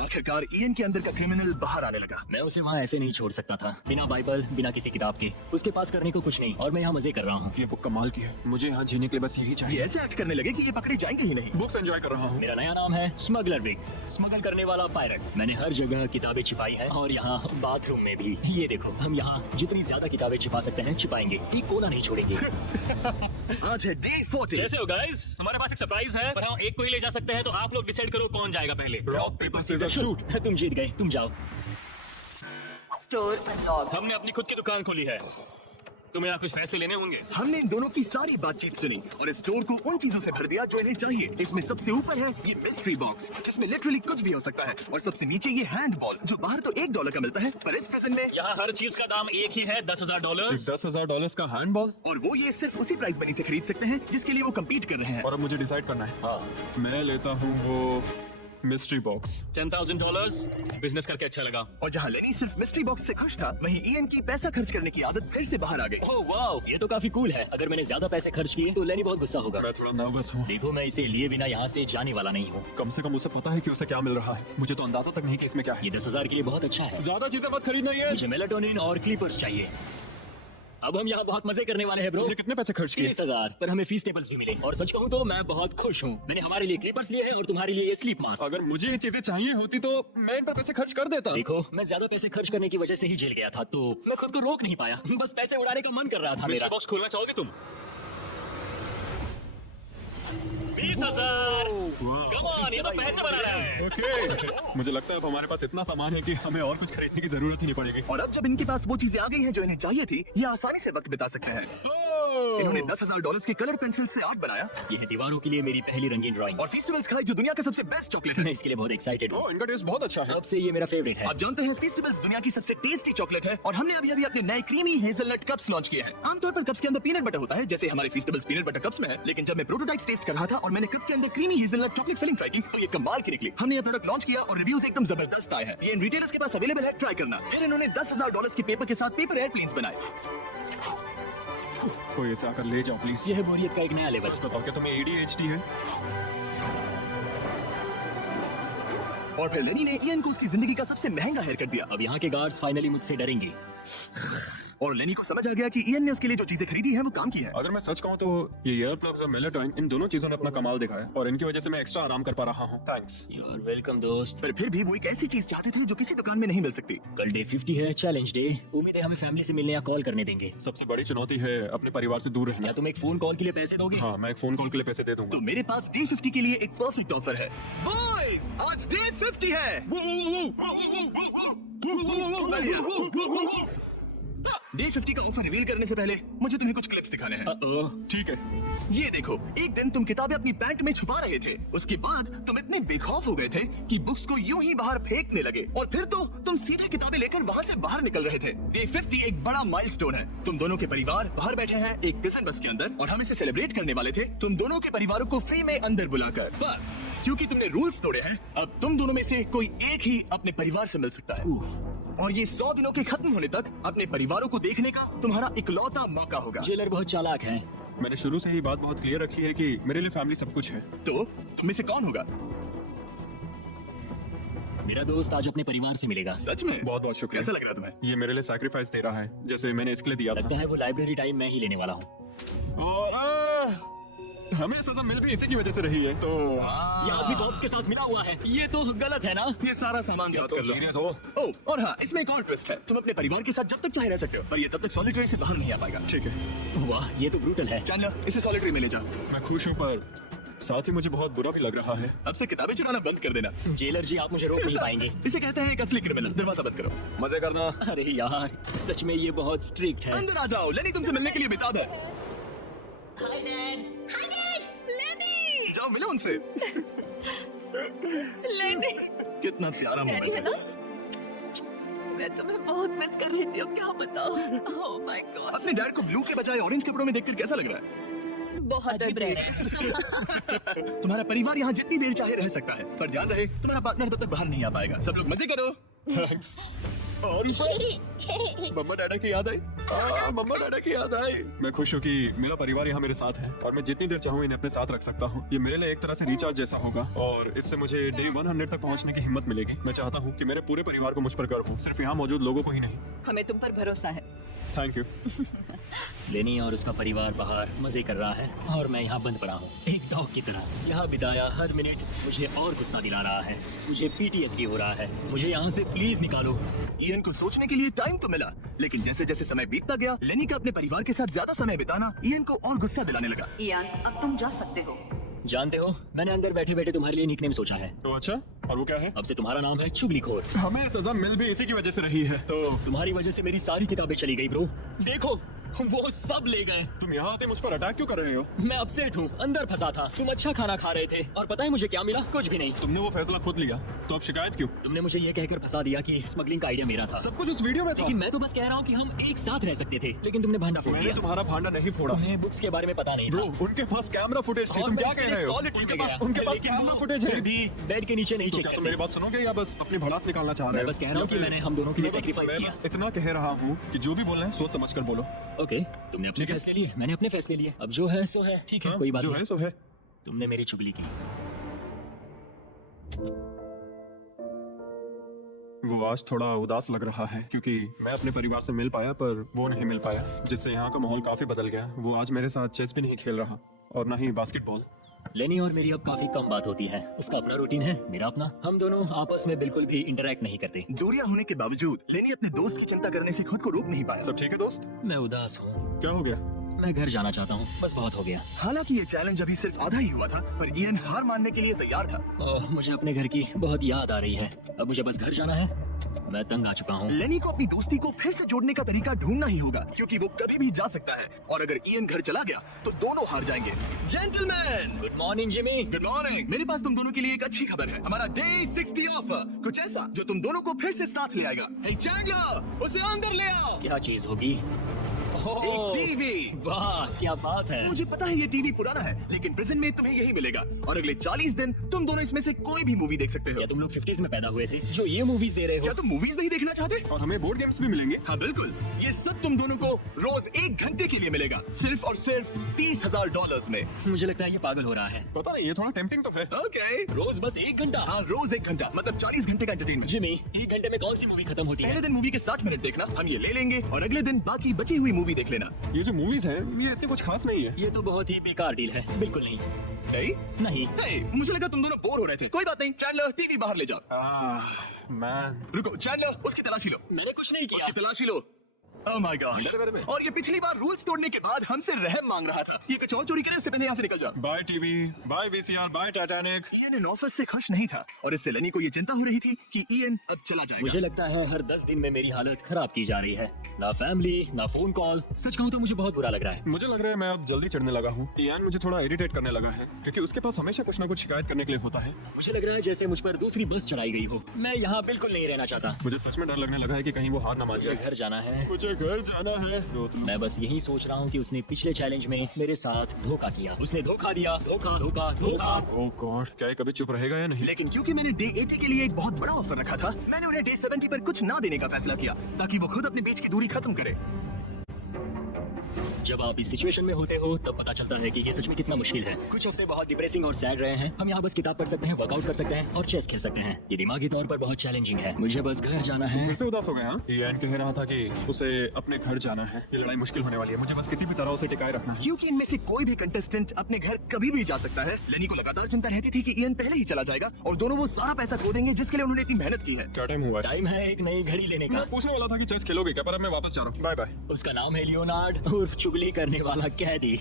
आखिरकार ईएन के अंदर का क्रिमिनल बाहर आने लगा। मैं उसे वहाँ ऐसे नहीं छोड़ सकता था, बिना बाइबल, बिना किसी किताब के। उसके पास करने को कुछ नहीं, और मैं यहाँ मजे कर रहा हूँ। ये बुक कमाल की है, मुझे यहाँ जीने के लिए बस यही ये चाहिए। ऐसे एक्ट करने लगे कि ये पकड़े जाएंगे ही नहीं। बुक्स एंजॉय कर रहा हूँ। मेरा नया नाम है स्मगलर बिग, स्मगल करने वाला पायरट। मैंने हर जगह किताबें छिपाई हैं, और यहाँ बाथरूम में भी। ये देखो, हम यहाँ जितनी ज्यादा किताबें छिपा सकते हैं छिपाएंगे, एक कोना नहीं छोड़ेंगे। आज है डे 40। कैसे हो गाइस? हमारे पास एक सरप्राइज है, पर हम एक को ही ले जा सकते हैं, तो आप लोग डिसाइड करो कौन जाएगा पहले। Rock paper scissor shoot. तुम जीत गए, तुम जाओ। Store unlocked. हमने अपनी खुद की दुकान खोली है, तुम्हें यहाँ कुछ फैसले लेने होंगे। हमने इन दोनों की सारी बातचीत सुनी और इस स्टोर को उन चीजों से भर दिया जो इन्हें चाहिए। इसमें सबसे ऊपर है ये मिस्ट्री बॉक्स, जिसमें लिटरली कुछ भी हो सकता है, और सबसे नीचे ये हैंड बॉल जो बाहर तो $1 का मिलता है, पर इस प्रेजेंट में यहाँ हर चीज का दाम एक ही है, $10,000। $10,000 का हैंडबॉल। और वो ये सिर्फ उसी प्राइस मनी से खरीद सकते हैं जिसके लिए वो कम्पीट कर रहे हैं। और अब मुझे डिसाइड करना है। हाँ, मैं लेता हूँ वो मिस्ट्री बॉक्स। $10,000। बिजनेस करके अच्छा लगा। और जहाँ लेनी सिर्फ मिस्ट्री बॉक्स से खुश था, वहीं ईएन की पैसा खर्च करने की आदत फिर से बाहर आ गई। ओह वाओ, ये तो काफी कूल है। अगर मैंने ज्यादा पैसे खर्च किए तो लेनी बहुत गुस्सा होगा। मैं थोड़ा नर्वस हूँ। देखो, मैं इसे लिए बिना यहाँ से जाने वाला नहीं हूँ। कम से कम उसे पता है कि उसे क्या मिल रहा है। मुझे तो अंदाजा तक नहीं कि इसमें क्या है। ये 10,000 के लिए बहुत अच्छा है। ज्यादा चीजें मत खरीदना ये। मुझे मेलाटोनिन और क्लीपर्स चाहिए। अब हम यहाँ बहुत मजे करने वाले हैं ब्रो। तुमने कितने पैसे खर्च किए? 30,000, पर हमें फीस टेबल्स भी मिले। और सच कहूँ तो मैं बहुत खुश हूँ। मैंने हमारे लिए क्लीपर्स लिए हैं और तुम्हारे लिए ये स्लीप मास्क। अगर मुझे ये चीजें चाहिए होती तो मैं इन पर पैसे खर्च कर देता। देखो, मैं ज्यादा पैसे खर्च करने की वजह से ही जेल गया था, तो मैं खुद को रोक नहीं पाया। बस पैसे उड़ाने का मन कर रहा था मिस्ट्री मेरा। बॉक्स खोलना चाहोगे तुम? 20,000। Come on, ये तो पैसे बना रहा है। ओके, मुझे लगता है अब हमारे पास इतना सामान है कि हमें और कुछ खरीदने की जरूरत ही नहीं पड़ेगी। और अब जब इनके पास वो चीजें आ गई हैं जो इन्हें चाहिए थी, ये आसानी से वक्त बिता सकते हैं। इन्होंने $10,000 के कलर पेंसिल से आर्ट बनाया ये है दीवारों के लिए मेरी पहली रंगीन ड्राइंग। और फेस्टिवल्स खाई जो दुनिया का सबसे बेस्ट चॉकलेट है। मैं इसके लिए बहुत एक्साइटेड हूँ। ओह, इनका टेस्ट बहुत अच्छा है। अब से ये मेरा फेवरेट है। आप जानते हैं फेस्टिवल्स दुनिया की सबसे टेस्टी चॉकलेट है, और हमने अभी अपने नए क्रीमी हेजलनट कप्स लॉन्च किए हैं। आमतौर पर कप्स के अंदर पीनट बटर होता है, जैसे हमारे फेस्टिवल्स पीनट बटर कप्स में है, लेकिन जब मैं प्रोटोटाइप्स टेस्ट कर रहा था और मैंने कप के अंदर creamy hazelnut chocolate filling try की, तो ये कमाल की निकली। हमने ये प्रोडक्ट लॉन्च किया और रिव्यूज एकदम जबरदस्त आए हैं। ये इन रिटेलर्स के पास अवेलेबल है, ट्राई करना। फिर इन्होंने $10,000 के पेपर के साथ पेपर एयरप्लेन्स बनाए। कोई इसे आकर ले जाओ प्लीज। ये है बोरियत का एक नया लेवल। सच बताओ, क्या तुम्हें ADHD है? और फिर लेनी ने ईएन को उसकी जिंदगी का सबसे महंगा हेयर कट दिया। अब यहाँ के गार्ड्स फाइनली मुझसे डरेंगे। और लेनी को समझ आ गया कि ईएन ने उसके लिए जो चीजें खरीदी हैं वो काम की है। अगर मैं सच कहूँ तो ये ईयर प्लग्स और मेलेटॉइन इन दोनों चीजों ने अपना कमाल दिखाया और इनकी वजह से मैं एक्स्ट्रा आराम कर पा रहा हूँ। थैंक्स। यू आर वेलकम दोस्त। पर फिर भी वो एक ऐसी चीज चाहते थे जो किसी दुकान में नहीं मिल सकती। कल डे 50 है, चैलेंज डे। उम्मीद है हमें फैमिली से मिलने या कॉल करने देंगे। सबसे बड़ी चुनौती है अपने परिवार से दूर रहना। या तुम एक फोन कॉल के लिए पैसे दोगे? हाँ, मैं एक फोन कॉल के लिए पैसे दे दूंगा। तो मेरे पास डे 50 के लिए एक परफेक्ट ऑफर है। बॉयज, आज डे 50 है। डे 50 का ऑफर रिवील करने से पहले मुझे तुम्हें कुछ क्लिप्स दिखाने हैं। ठीक है। ये देखो, एक दिन तुम किताबें अपनी पैंट में छुपा रहे थे। उसके बाद तुम इतने बेखौफ हो गए थे कि बुक्स को यूं ही बाहर फेंकने लगे और फिर तो तुम सीधे किताबें लेकर वहाँ से बाहर निकल रहे थे। डे 50 एक बड़ा माइलस्टोन है। तुम दोनों के परिवार बाहर बैठे हैं एक प्रिजन बस के अंदर और हम इसे सेलिब्रेट करने वाले थे तुम दोनों के परिवारों को फ्री में अंदर बुलाकर। पर क्योंकि तुमने रूल्स तोड़े हैं, अब तुम दोनों में से कोई एक ही अपने परिवार से मिल सकता है और ये 100 दिनों के खत्म होने तक अपने परिवारों को देखने का तुम्हारा इकलौता मौका होगा। जेलर बहुत चालाक है। मैंने शुरू से ही बात बहुत क्लियर रखी है कि मेरे लिए फैमिली सब कुछ है। तो तुम में से कौन होगा? मेरा दोस्त आज अपने परिवार से मिलेगा। सच में? बहुत बहुत शुक्रिया। कैसा लग रहा है तुम्हें? ये मेरे लिए सैक्रिफाइस दे रहा है जैसे मैंने इसके लिए दिया लगता था। है वो लाइब्रेरी टाइम मैं ही लेने वाला हूँ। और हमें सजा मिल भी इसी की वजह से रही है। तो ये आदमी कॉप्स के साथ मिला हुआ है। ये तो गलत है ना? ये सारा सामान साथ कर लो। सीरियस हो? ओह, और हाँ, इसमें एक और ट्विस्ट है। तुम अपने परिवार के साथ जब तक चाहे रह सकते हो, पर ये तब तक सॉलिटरी से बाहर नहीं आ पाएगा। ठीक है। वाह, ये तो ब्रूटल है। चल इसे सॉलिटरी में ले जा। मैं खुश हूँ पर साथ ही मुझे बहुत बुरा भी लग रहा है। अब से किताबें चुराना बंद कर देना। जेलर जी, आप मुझे रोक नहीं पाएंगे। इसे कहते हैं एक असली क्रिमिनल। दरवाजा बंद करो। मजे करना। अरे यार, सच में ये बहुत स्ट्रिक्ट है। अंदर आ जाओ, लेनी तुमसे मिलने के लिए बेताब है। Hi, Lenny! जाओ मिलो उनसे। Lenny! कितना प्यारा डैडी मोमेंट है है। ना? मैं तुम्हें बहुत मिस कर रही थी, अब क्या बताऊं? Oh my God! अपने डैड को ब्लू के बजाय ऑरेंज कपड़ों में देखकर कैसा लग रहा है? बहुत अजीब। तुम्हारा परिवार यहाँ जितनी देर चाहे रह सकता है, पर ध्यान रहे तुम्हारा पार्टनर तब तक बाहर नहीं आ पाएगा। सब लोग मजे करो। थैंक्स। और मम्मा डैडा की याद आई। मम्मा डैडा की याद आई। मैं खुश हूँ कि मेरा परिवार यहाँ मेरे साथ है और मैं जितनी देर चाहूँ इन्हें अपने साथ रख सकता हूँ। ये मेरे लिए एक तरह से रिचार्ज जैसा होगा और इससे मुझे डे 100 तक पहुँचने की हिम्मत मिलेगी। मैं चाहता हूँ कि मेरे पूरे परिवार को मुझ पर गर्व हो, सिर्फ यहाँ मौजूद लोगों को ही नहीं। हमें तुम पर भरोसा है। Thank you. लेनी और उसका परिवार बाहर मजे कर रहा है और मैं यहाँ बंद पड़ा हूँ एक डॉग की तरह। यहाँ बिताया हर मिनट मुझे और गुस्सा दिला रहा है। मुझे PTSD हो रहा है। मुझे यहाँ से प्लीज निकालो। ईएन को सोचने के लिए टाइम तो मिला, लेकिन जैसे जैसे समय बीतता गया, लेनी का अपने परिवार के साथ ज्यादा समय बिताना ईएन को और गुस्सा दिलाने लगा। इयान, अब तुम जा सकते हो। जानते हो, मैंने अंदर बैठे बैठे तुम्हारे लिए निकनेम सोचा है। तो अच्छा, और वो क्या है? अब से तुम्हारा नाम है चुगलीखोर। हमें सजा मिल भी इसी की वजह से रही है। तो तुम्हारी वजह से मेरी सारी किताबें चली गई ब्रो। देखो, वो सब ले गए। तुम यहाँ आते मुझ पर अटैक क्यों कर रहे हो? मैं अपसेट हूँ। अंदर फंसा था। तुम अच्छा खाना खा रहे थे और पता है मुझे क्या मिला? कुछ भी नहीं। तुमने वो फैसला खुद लिया, तो अब शिकायत क्यों? तुमने मुझे ये कहकर फंसा दिया कि स्मगलिंग का आइडिया मेरा था। सब कुछ उस वीडियो में था। लेकिन मैं तो बस कह रहा हूँ कि हम एक साथ रह सकते थे, लेकिन तुमने भांडा फोड़ मैंने दिया। तुम्हारा भांडा नहीं फोड़ा। तुम्हें बुक्स के बारे में पता नहीं ब्रो, था। उनके पास कैमरा फुटेज थी। और तुम मैं क्या इसके कह लिए रहे हो? solid उनके में पास गया। कैमरा फुटेज फिर है। भी बेड के नीचे नहीं तो चेक क्या तुम करते। मेरी बात सुनोगे या बस अपनी भड़ास निकालना चाह रहे मैं हो? बस कह रहा हूँ कि मैंने हम दोनों के लिए sacrifice किया। इतना कह रहा हूँ कि जो भी बोल रहे हैं सोच समझ कर बोलो। ओके, तुमने अपने ठीक है। फैसले लिए, मैंने अपने फैसले लिए। अब जो है सो है। ठीक है, कोई बात जो नहीं। है सो है। तुमने मेरी चुगली की। वो आज थोड़ा उदास लग रहा है क्योंकि मैं अपने परिवार से मिल पाया पर वो नहीं मिल पाया, जिससे यहाँ का माहौल काफी बदल गया। वो आज मेरे साथ चेस भी नहीं खेल रहा और ना ही बास्केटबॉल। लेनी और मेरी अब काफी कम बात होती है। उसका अपना रूटीन है, मेरा अपना। हम दोनों आपस में बिल्कुल भी इंटरेक्ट नहीं करते। दूरियां होने के बावजूद लेनी अपने दोस्त की चिंता करने से खुद को रोक नहीं पाया। सब ठीक है दोस्त? मैं उदास हूँ। क्या हो गया? मैं घर जाना चाहता हूँ, बस बहुत हो गया। हालांकि ये चैलेंज अभी सिर्फ आधा ही हुआ था, पर ईएन हार मानने के लिए तैयार था। मुझे अपने घर की बहुत याद आ रही है। अब मुझे बस घर जाना है। मैं तंग आ चुका हूँ। लेनी को अपनी दोस्ती को फिर से जोड़ने का तरीका ढूंढना ही होगा, क्योंकि वो कभी भी जा सकता है और अगर ईएन घर चला गया तो दोनों हार जाएंगे। Gentleman, good morning Jimmy. Good morning. मेरे पास तुम दोनों के लिए एक अच्छी खबर है। हमारा डे 60 ऑफर, कुछ ऐसा जो तुम दोनों को फिर से साथ ले आएगा। हे चैंडलर, उसे अंदर ले आओ। क्या चीज होगी? एक टीवी। वाह क्या बात है। मुझे पता है ये टीवी पुराना है, लेकिन प्रेजेंट में तुम्हें यही मिलेगा और अगले 40 दिन तुम दोनों इसमें से कोई भी मूवी देख सकते हो। क्या तुम लोग 50s में पैदा हुए थे जो ये मूवीज दे रहे क्या हो? तुम मूवीज नहीं देखना चाहते? और हमें बोर्ड गेम्स भी मिलेंगे। हाँ बिल्कुल, ये सब तुम दोनों को रोज 1 घंटे के लिए मिलेगा, सिर्फ और सिर्फ $30,000 में। मुझे लगता है ये पागल हो रहा है। पता नहीं, ये थोड़ा टेम्पटिंग तो है। ओके, रोज बस 1 घंटा? हाँ रोज 1 घंटा मतलब 40 घंटे का एंटरटेनमेंट। जिमी 1 घंटे में कौन सी मूवी खत्म होती है? पहले दिन मूवी के 60 मिनट देखना, हम ये ले लेंगे और अगले दिन बाकी बची हुई मूवी देख लेना। ये जो मूवीज हैं ये इतनी कुछ खास नहीं है। ये तो बहुत ही बेकार डील है। बिल्कुल नहीं। नहीं? नहीं। मुझे लगा तुम दोनों बोर हो रहे थे। कोई बात नहीं, चैंडलर टीवी बाहर ले जाओ। मैन, रुको चैंडलर, उसकी तलाशी लो। मैंने कुछ नहीं किया। उसकी तलाशी लो। Oh my God! मेरे में। और ये पिछली बार रूल्स तोड़ने के बाद हमसे रहम मांग रहा था। ये कुछ और चोरी करे, इससे पहले यहाँ से निकल जा। Bye TV, bye VCR, bye Titanic. Ian इन ऑफिस से खुश नहीं था और इससे लेनी को ये चिंता हो रही थी कि इयन अब चला जाएगा। मुझे लगता है हर 10 दिन में मेरी हालत खराब की जा रही है। ना फैमिली, ना फोन कॉल। सच कहूँ तो मुझे बहुत बुरा लग रहा है। मुझे लग रहा है मैं अब जल्दी चढ़ने लगा हूँ। इयान मुझे थोड़ा इरिटेट करने लगा है क्योंकि उसके पास हमेशा कुछ ना कुछ शिकायत करने के लिए होता है। मुझे लग रहा है जैसे मुझ पर दूसरी बस चढ़ाई गई हो। मैं यहाँ बिल्कुल नहीं रहना चाहता। मुझे सच में डर लगने लगा है कि कहीं वो हार ना मान मुझे जाए। घर जाना है। मुझे घर जाना है। मैं बस यही सोच रहा हूँ कि उसने पिछले चैलेंज में मेरे साथ धोखा किया। उसने धोखा दिया। धोखा धोखा धोखा। ओह गॉड, क्या ये कभी चुप रहेगा या नहीं? लेकिन क्योंकि मैंने डे 80 के लिए एक बहुत बड़ा ऑफर रखा था, मैंने उन्हें डे 70 पर कुछ ना देने का फैसला किया ताकि वो खुद अपने बीच की दूरी खत्म करे। जब आप इस सिचुएशन में होते हो तब पता चलता है कि ये सच में कितना मुश्किल है। कुछ हफ्ते बहुत डिप्रेसिंग और सैड रहे हैं। हम यहाँ बस किताब पढ़ सकते हैं, वर्कआउट कर सकते हैं और चेस खेल सकते हैं। ये दिमागी तौर पर बहुत चैलेंजिंग है। मुझे बस घर जाना है। फिर से उदास हो गया। हाँ, इयान कह रहा था कि उसे अपने घर जाना है। ये लड़ाई मुश्किल होने वाली है। मुझे बस किसी भी तरह उसे टिकाए रखना है। क्योंकि इनमें से कोई भी कंटेस्टेंट अपने घर कभी भी जा सकता है। लेनी को लगातार चिंता रहती थी कि इयन पहले ही चला जाएगा और दोनों वो सारा पैसा खो देंगे जिसके लिए उन्होंने इतनी मेहनत की है। क्या टाइम हुआ है? टाइम है एक नई घड़ी लेने का। मैं पूछने वाला था कि चेस खेलोगे क्या, पर अब मैं वापस जा रहा हूँ। Bye bye. उसका नाम है लियोनार्ड उर्फ चुगली करने वाला कैदी।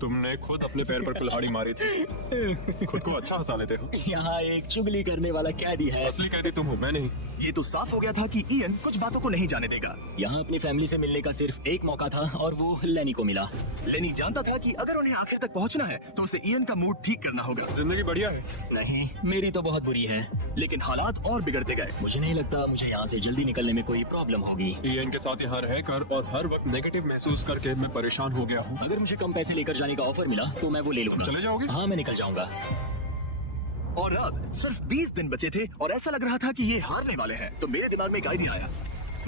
तुमने खुद अपने पैर पर कुल्हाड़ी मारी थी। खुद को अच्छा हंसा लेते हो। यहाँ एक चुगली करने वाला कैदी है। असली कैदी तुम हो, मैं नहीं। ये तो साफ हो गया था कि इयन कुछ बातों को नहीं जाने देगा। यहाँ अपनी फैमिली से मिलने का सिर्फ एक मौका था और वो लेनी को मिला। लेनी जानता था कि अगर उन्हें आखिर तक पहुंचना है तो उसे इयन का मूड ठीक करना होगा। जिंदगी बढ़िया है। नहीं, मेरी तो बहुत बुरी है। लेकिन हालात और बिगड़ते गए। मुझे नहीं लगता मुझे यहाँ से जल्दी निकलने में कोई प्रॉब्लम होगी। इयान के साथ यहाँ रहकर और हर वक्त नेगेटिव महसूस करके मैं परेशान हो गया हूँ। अगर मुझे कम पैसे लेकर जाने का ऑफर मिला तो मैं वो ले लूंगा। चले जाओगे? हाँ, मैं निकल जाऊंगा। और अब सिर्फ 20 दिन बचे थे और ऐसा लग रहा था कि ये हारने वाले हैं। तो मेरे दिमाग में एक आइडिया आया।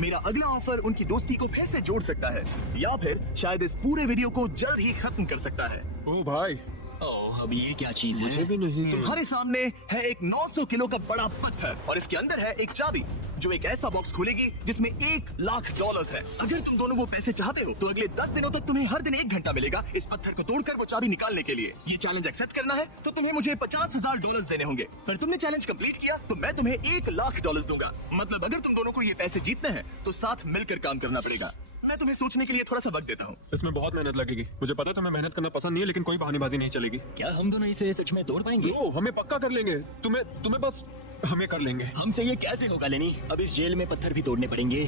मेरा अगला ऑफर उनकी दोस्ती को फिर से जोड़ सकता है या फिर शायद इस पूरे वीडियो को जल्द ही खत्म कर सकता है। ओ भाई, ओह, अब ये क्या चीज मुझे है? भी नहीं। तुम्हारे सामने है एक 900 किलो का बड़ा पत्थर और इसके अंदर है एक चाबी जो एक ऐसा बॉक्स खोलेगी जिसमें $1,00,000 है। अगर तुम दोनों वो पैसे चाहते हो तो अगले 10 दिनों तक तुम्हें हर दिन 1 घंटा मिलेगा इस पत्थर को तोड़कर वो चाबी निकालने के लिए। ये चैलेंज एक्सेप्ट करना है तो तुम्हें मुझे $50,000 देने होंगे, पर तुमने चैलेंज कंप्लीट किया तो मैं तुम्हें $1,00,000 दूंगा। मतलब अगर तुम दोनों को ये पैसे जीतने हैं तो साथ मिलकर काम करना पड़ेगा। मैं तुम्हें सोचने के लिए थोड़ा सा वक्त देता हूँ। इसमें बहुत मेहनत लगेगी। मुझे पता है तुम्हें मेहनत करना पसंद नहीं है, लेकिन कोई बहानेबाजी नहीं चलेगी। क्या हम दोनों इसे सच में तोड़ पाएंगे? ओ, हमें पक्का कर लेंगे। तुम्हें बस हमें कर लेंगे। हमसे ये कैसे होगा लेनी? अब इस जेल में पत्थर भी तोड़ने पड़ेंगे।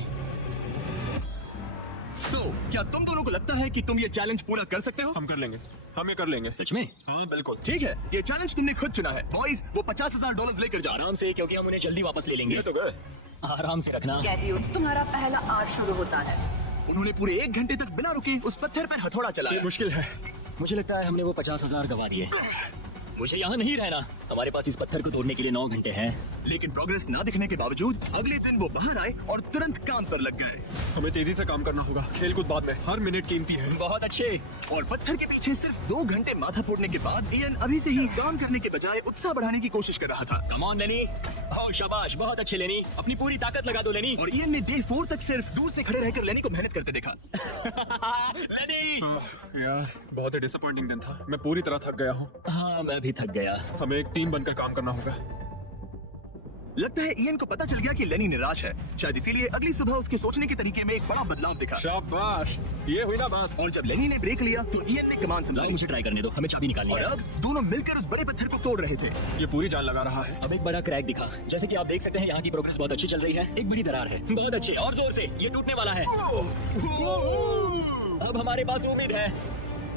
तो क्या तुम दोनों को लगता है कि तुम ये चैलेंज पूरा कर सकते हो? हम कर लेंगे, हम ये कर लेंगे। सच में? हाँ बिल्कुल। ठीक है, ये चैलेंज तुमने खुद चुना है। बॉयज, वो $50,000 लेकर जाओ। आराम से, क्योंकि हम उन्हें जल्दी वापस ले लेंगे। ये तो गए। आराम से रखना। कैरियर, तुम्हारा पहला आर शुरू होता है। उन्होंने पूरे 1 घंटे तक बिना रुके उस पत्थर पर हथौड़ा चलाया। ये मुश्किल है। मुझे लगता है हमने वो 50,000 गवा दिए। मुझे यहाँ नहीं रहना। हमारे पास इस पत्थर को तोड़ने के लिए 9 घंटे हैं। लेकिन प्रोग्रेस ना दिखने के बावजूद अगले दिन वो बाहर आए और तुरंत काम पर लग गए। हमें तेजी से काम करना होगा। खेल कूद बाद में, हर मिनट कीमती है। बहुत अच्छे। और पत्थर के पीछे सिर्फ 2 घंटे माथा फोड़ने के बाद इयन अभी से ही काम करने के बजाय उत्साह बढ़ाने की कोशिश कर रहा था। कम ऑन लेनी। ओह शाबाश, बहुत अच्छे लेनी। अपनी पूरी ताकत लगा दो लेनी। और इयन ने डे 4 तक सिर्फ दूर से खड़े रहकर लेनी को मेहनत करते देखा। लेनी। यार, बहुत ही डिसअपॉइंटिंग दिन था। मैं पूरी तरह थक गया हूँ। हाँ, मैं भी थक गया। हमें एक टीम बनकर काम करना होगा। लगता है इयन को पता चल गया कि लेनी निराश है। शायद इसीलिए अगली सुबह उसके सोचने के तरीके में एक बड़ा बदलाव दिखा। शाबाश, ये हुई ना बात। और जब लेनी ने ब्रेक लिया तो इयन ने कमान लाओ, संभाली मुझे ट्राई करने दो। हमें चाबी निकालनी और है। अब दोनों मिलकर उस बड़े पत्थर को तोड़ रहे थे। ये पूरी जान लगा रहा है। अब एक बड़ा क्रैक दिखा। जैसे कि आप देख सकते हैं, यहाँ की प्रोग्रेस बहुत अच्छी चल रही है। एक बड़ी दरार है। बहुत अच्छे, और जोर से। ये टूटने वाला है। अब हमारे पास उम्मीद है।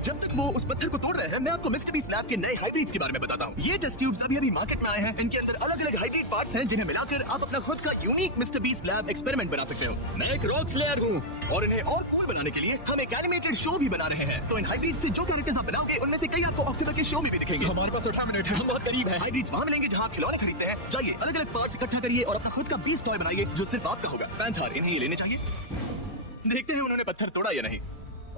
जब तक वो उस पत्थर को तोड़ रहे हैं, मैं आपको मिस्टर बीस्ट लैब के नए हाइब्रिड्स के बारे में बताता हूँ। ये टेस्ट ट्यूब्स अभी मार्केट में आए हैं। इनके अंदर अलग अलग हाइब्रिड पार्ट्स हैं जिन्हें मिलाकर आप अपना खुद का unique mister beast lab experiment बना सकते हो। मैं एक रॉक स्लेयर हूँ। और इन्हें और कूल बनाने के लिए हम एक एनिमेटेड शो भी बना रहे हैं। तो इन हाइब्रिड से जो कैरेक्टर्स आप बनाओगे उनमें से कई आपको अक्टूबर के शो में भी दिखेंगे। हमारे पास 18 मिनट है, हम बहुत करीब है। हाइब्रिड्स वहाँ मिलेंगे जहाँ आप खिलौने खरीदते हैं। जाइए अलग अलग पार्ट्स इकट्ठा करिए और अपना खुद का बीस्ट टॉय बनाइए जो सिर्फ आपका होगा। पैंथर, इन्हें ये लेने चाहिए। देखते हैं उन्होंने पत्थर तोड़ा या नहीं।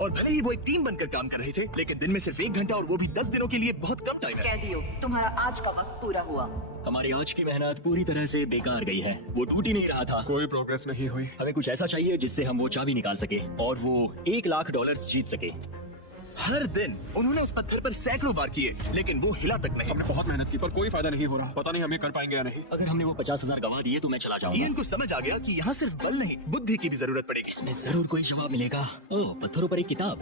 और भले ही वो एक टीम बनकर काम कर रहे थे, लेकिन दिन में सिर्फ 1 घंटा और वो भी 10 दिनों के लिए बहुत कम टाइम है। कैदियों, तुम्हारा आज का वक्त पूरा हुआ। हमारी आज की मेहनत पूरी तरह से बेकार गई है। वो टूट ही नहीं रहा था। कोई प्रोग्रेस नहीं हुई। हमें कुछ ऐसा चाहिए जिससे हम वो चाबी निकाल सके और वो $1,00,000 जीत सके। हर दिन उन्होंने उस पत्थर पर सैकड़ों बार किए, लेकिन वो हिला तक नहीं। हमने बहुत मेहनत की पर कोई फायदा नहीं हो रहा। पता नहीं हम ये कर पाएंगे या नहीं। अगर हमने वो 50,000 गवा दिए तो मैं चला जाऊंगा। इयन को समझ आ गया कि यहाँ सिर्फ बल नहीं, बुद्धि की भी जरूरत पड़ेगी। इसमें जरूर कोई जवाब मिलेगा। ओह, पत्थरों पर एक किताब।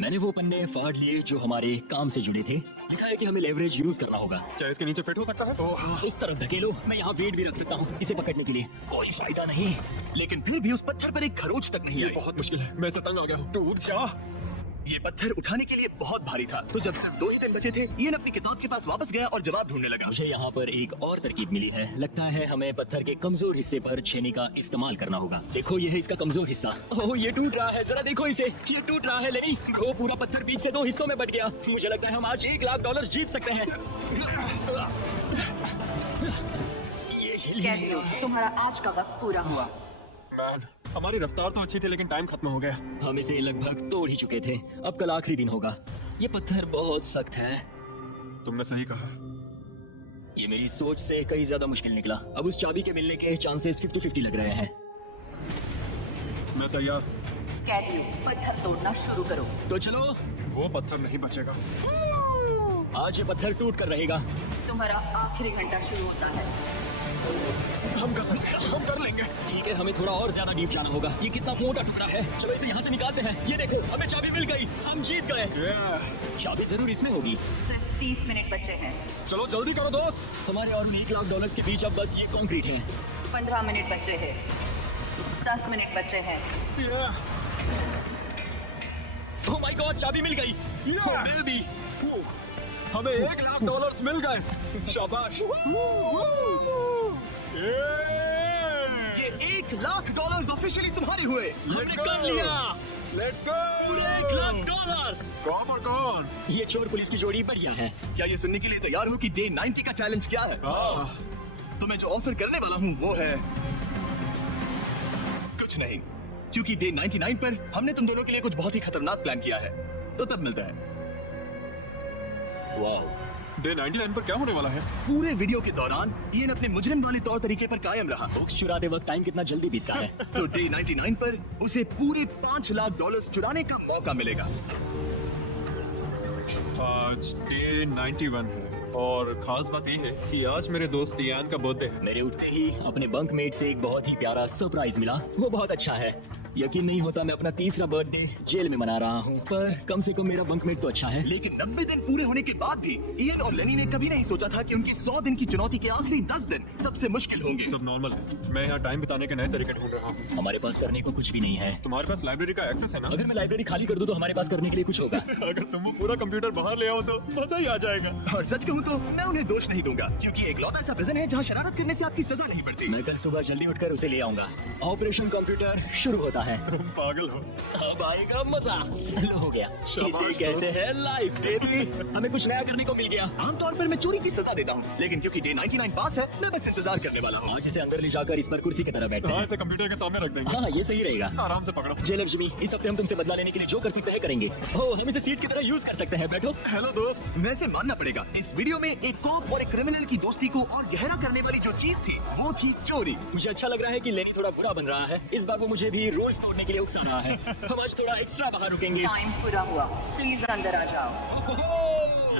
मैंने वो पन्ने फाड़ लिए जो हमारे काम से जुड़े थे। लिखा है कि हमें लेवरेज यूज करना होगा। क्या इसके नीचे फिट हो सकता है? ओह, इस तरफ धकेलो। मैं यहाँ वेट भी रख सकता हूँ इसे पकड़ने के लिए। कोई फायदा नहीं। लेकिन फिर भी उस पत्थर पर एक खरोच तक नहीं ये आई। बहुत मुश्किल है। मैं इससे तंग आ गया हूँ। टूट जा। ये पत्थर उठाने के लिए बहुत भारी था। तो जब सिर्फ 2 ही दिन बचे थे, इयन अपनी किताब के पास वापस गया और जवाब ढूंढने लगा। मुझे यहाँ पर एक और तरकीब मिली है। लगता है हमें पत्थर के कमजोर हिस्से पर छेनी का इस्तेमाल करना होगा। देखो, ये है इसका कमजोर हिस्सा। ओह, ये टूट रहा है। जरा देखो इसे। ये टूट रहा है लेनी। वो पूरा पत्थर बीच से 2 हिस्सों में बट गया। मुझे लगता है हम आज $1,00,000 जीत सकते हैं। ये हिल ही नहीं कैदियों, रहा है। तुम्हारा आज का वक्त पूरा हुआ। मैन, हमारी रफ्तार तो अच्छी थी लेकिन टाइम खत्म हो गया। हम इसे लगभग तोड़ ही चुके थे। अब कल आखिरी दिन होगा। ये पत्थर बहुत सख्त है। तुमने सही कहा। ये मेरी सोच से कहीं ज्यादा मुश्किल निकला। अब उस चाबी के मिलने के चांसेस 50-50 लग रहे हैं। मैं तैयार। कैदियों, पत्थर तोड़ना शुरू करो। तो चलो, वो पत्थर नहीं बचेगा। आज ये पत्थर टूट कर रहेगा। तुम्हारा आखिरी घंटा शुरू होता है। हम कर सकते हैं, हम कर लेंगे। ठीक है, हमें थोड़ा और ज्यादा डीप जाना होगा। ये कितना मोटा टुकड़ा है। चलो इसे यहाँ से निकालते हैं। ये देखो, हमें चाबी मिल गई। हम जीत गए। चाबी जरूर इसमें होगी। सिर्फ 30 मिनट बचे हैं। चलो जल्दी करो दोस्त। हमारे और $1,00,000 के बीच अब बस ये कंक्रीट है। 15 मिनट बचे हैं। 10 मिनट बचे हैं। ओह माय गॉड, चाबी मिल गई। दिल भी। हमें $1,00,000 मिल गए। शाबाश। ये $1,00,000 ऑफिशियली तुम्हारे हुए। हमने कर लिया। Let's go. $1,00,000। कौन और कौन? ये चोर पुलिस की जोड़ी बढ़िया है। क्या ये सुनने के लिए तैयार हो कि डे 90 का चैलेंज क्या है? तो मैं जो ऑफर करने वाला हूँ वो है कुछ नहीं, क्योंकि डे 99 पर हमने तुम दोनों के लिए कुछ बहुत ही खतरनाक प्लान किया है। तो तब मिलता है। वाह, डे 99 पर क्या होने वाला है? पूरे वीडियो के दौरान इयन अपने मुजरिम वाले तौर तरीके पर कायम रहा। बुक्स चुराते वक्त टाइम कितना जल्दी बीतता है। तो डे 99 पर उसे पूरे $5,00,000 चुराने का मौका मिलेगा। आज डे 91 है और खास बात ये है कि आज मेरे दोस्त इयान का बर्थडे है। मेरे उठते ही अपने बंकमेट से एक बहुत ही प्यारा सरप्राइज मिला। वो बहुत अच्छा है। यकीन नहीं होता मैं अपना 3रा बर्थडे जेल में मना रहा हूँ, पर कम से कम मेरा बंकमेट तो अच्छा है। लेकिन 90 दिन पूरे होने के बाद भी इयन और लेनी ने कभी नहीं सोचा था कि उनकी 100 दिन की चुनौती के आखिरी 10 दिन सबसे मुश्किल होंगे। सब नॉर्मल है। मैं यहाँ टाइम बिताने के नए तरीके ढूंढ रहा हूँ। हमारे पास करने को कुछ भी नहीं है। तुम्हारे पास लाइब्रेरी का एक्सेस है ना? अगर मैं लाइब्रेरी खाली कर दूं तो हमारे पास करने के लिए कुछ होगा। अगर तुम वो पूरा कंप्यूटर बाहर ले आओ तो मजा ही आ जाएगा। और सच कहूँ तो मैं उन्हें दोष नहीं दूंगा, क्योंकि एक लौता ऐसा प्रिजन है जहाँ शरारत करने से आपकी सजा नहीं पड़ती। मैं कल सुबह जल्दी उठकर उसे ले आऊंगा। ऑपरेशन कंप्यूटर शुरू होता है। तुम पागल हो। अब आएगा मजा। लो, हो गया। शाबाश इसे कहते हैं लाइफ बेबी। हमें कुछ नया करने को मिल गया। आमतौर पर मैं चोरी की सजा देता हूँ, लेकिन क्योंकि डे 99 पास है, मैं बस इंतजार करने वाला हूँ। आज इसे अंदर ले जाकर इस पर कुर्सी की तरह बैठते हाँ, हैं। इसे कंप्यूटर के सामने रख देंगे। हाँ, ये सही रहेगा। आराम से पकड़ो। जेलर जिमी, इस हफ्ते हम तुमसे बदला लेने के लिए जो कर सकते हैं करेंगे। ओह, हम इसे सीट की तरह यूज कर सकते हैं। बैठो। हेलो दोस्त। वैसे मानना पड़ेगा, इस वीडियो में एक कॉप और एक क्रिमिनल की दोस्ती को और गहरा करने वाली जो चीज थी वो थी चोरी। मुझे अच्छा लग रहा है कि लेनी थोड़ा बुरा बन रहा है। इस बार वो मुझे भी रूल्स तोड़ने के लिए उकसा रहा है। हम आज थोड़ा एक्स्ट्रा बाहर रुकेंगे। टाइम पूरा हुआ। प्लीज अंदर आ जाओ।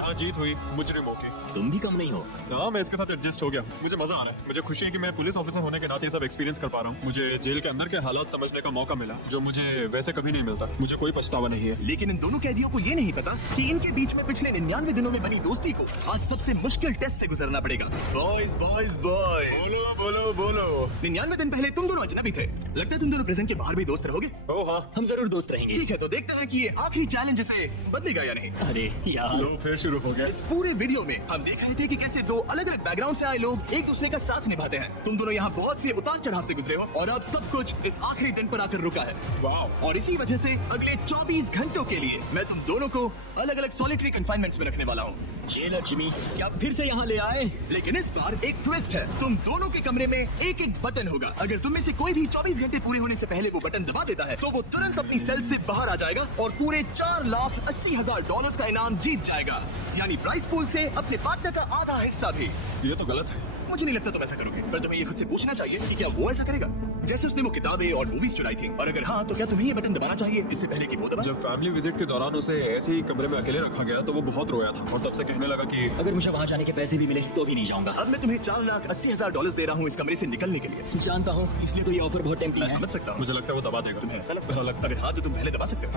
यहाँ जीत हुई मुजरिमों की। तुम भी कम नहीं हो। हाँ, मैं इसके साथ एडजस्ट हो गया हूँ। मुझे मजा आ रहा है। मुझे खुशी है कि मैं पुलिस ऑफिसर होने के नाते ये सब एक्सपीरियंस कर पा रहा हूँ। मुझे जेल के अंदर के हालात समझने का मौका मिला, जो मुझे वैसे कभी नहीं मिलता। मुझे कोई पछतावा नहीं है। लेकिन इन दोनों कैदियों को ये नहीं पता कि इनके बीच में पिछले 99 दिनों में बनी दोस्ती को आज सबसे मुश्किल टेस्ट से गुजरना पड़ेगा। बॉयज बॉयज बॉयज, बोलो बोलो बोलो। 99 दिन पहले तुम दोनों अजनबी थे। लगता है तुम दोनों प्रिजन के बाहर भी दोस्त रहोगे। ओह हाँ, हम जरूर दोस्त रहेंगे। ठीक है, तो देखते हैं कि ये आखिरी चैलेंज से बदलेगा या नहीं। अरे यार, लो फिर शुरू हो गया। इस पूरे वीडियो में हम देख रहे थे कि कैसे दो अलग अलग बैकग्राउंड से आए लोग एक दूसरे का साथ निभाते हैं। तुम दोनों यहाँ बहुत से उतार चढ़ाव से गुजरे हो और अब सब कुछ इस आखिरी दिन पर आकर रुका है। वाह। और इसी वजह से अगले 24 घंटों के लिए मैं तुम दोनों को अलग अलग सॉलिटरी कन्फाइनमेंट्स में रखने वाला हूँ। जेलर जिमी क्या फिर से यहाँ ले आए? लेकिन इस बार एक ट्विस्ट है। तुम दोनों के कमरे में एक एक बटन होगा। अगर तुम में से कोई भी 24 घंटे पूरे होने से पहले वो बटन दबा देता है तो वो तुरंत अपनी सेल से बाहर आ जाएगा और पूरे $4,80,000 का इनाम जीत जाएगा, यानी प्राइस पूल से अपने पार्टनर का आधा हिस्सा भी। ये तो गलत है। मुझे नहीं लगता तुम ऐसा करोगे, पर तुम्हें ये खुद से पूछना चाहिए कि क्या वो ऐसा करेगा जैसे उसने वो किताबें और मूवीज चुराई थी, और अगर हाँ तो क्या तुम्हें ये बटन दबाना चाहिए इससे पहले कि वो दबाए? जब फैमिली विजिट के दौरान उसे ऐसे ही कमरे में अकेले रखा गया तो वो बहुत रोया था और तब से कहने लगा कि अगर मुझे वहाँ जाने के पैसे भी मिले तो भी नहीं जाऊंगा। अब मैं तुम्हें $4,80,000 दे रहा हूँ इस कमरे से निकलने के लिए। जानता हूँ, इसलिए तो ये ऑफर बहुत टेम्पटिंग मैं है। समझ सकता हूँ। मुझे लगता है वो दबा देगा। तुम्हें ऐसा लगता है? अगर हाँ तो तुम पहले दबा सकते हो।